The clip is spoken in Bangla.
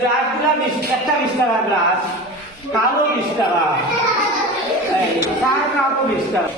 গ্লাসগুলা একটা 20 টাকা গ্লাস, কালো 20 টাকা, চার কালো 20 টাকা।